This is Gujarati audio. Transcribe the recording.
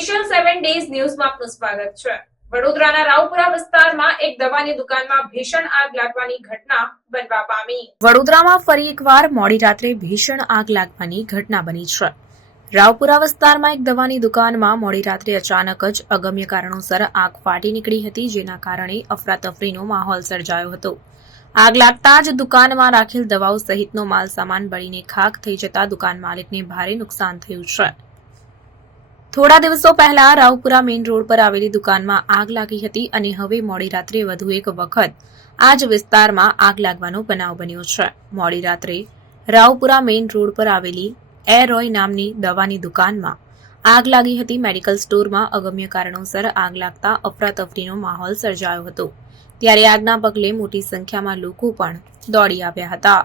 સેવન ડેઝ ન્યૂઝમાં આપનું સ્વાગત છે. વડોદરાના રાવપુરા વિસ્તારમાં એક દવાની દુકાનમાં ભીષણ આગ લાગવાની ઘટના બનવા પામી. વડોદરામાં ફરી એકવાર મોડી રાત્રે ભીષણ આગ લાગવાની ઘટના બની છે. રાવપુરા વિસ્તારમાં એક દવાની દુકાનમાં મોડી રાત્રે અચાનક જ અગમ્ય કારણોસર આગ ફાટી નીકળી હતી, જેના કારણે અફરાતફરીનો માહોલ સર્જાયો હતો. આગ લાગતા જ દુકાનમાં રાખેલ દવાઓ સહિતનો માલ સામાન બળીને ખાખ થઈ જતા દુકાન માલિકને ભારે નુકસાન થયું છે. થોડા દિવસો પહેલા રાવપુરા મેઇન રોડ પર આવેલી દુકાનમાં આગ લાગી હતી અને હવે મોડી રાત્રે વધુ એક વખત આ જ વિસ્તારમાં આગ લાગવાનો બનાવ બન્યો છે. મોડી રાત્રે રાવપુરા મેઇન રોડ પર આવેલી એરોય નામની દવાની દુકાનમાં આગ લાગી હતી. મેડિકલ સ્ટોરમાં અગમ્ય કારણોસર આગ લાગતા અફરાતફરીનો માહોલ સર્જાયો હતો. ત્યારે આગના પગલે મોટી સંખ્યામાં લોકો પણ દોડી આવ્યા હતા.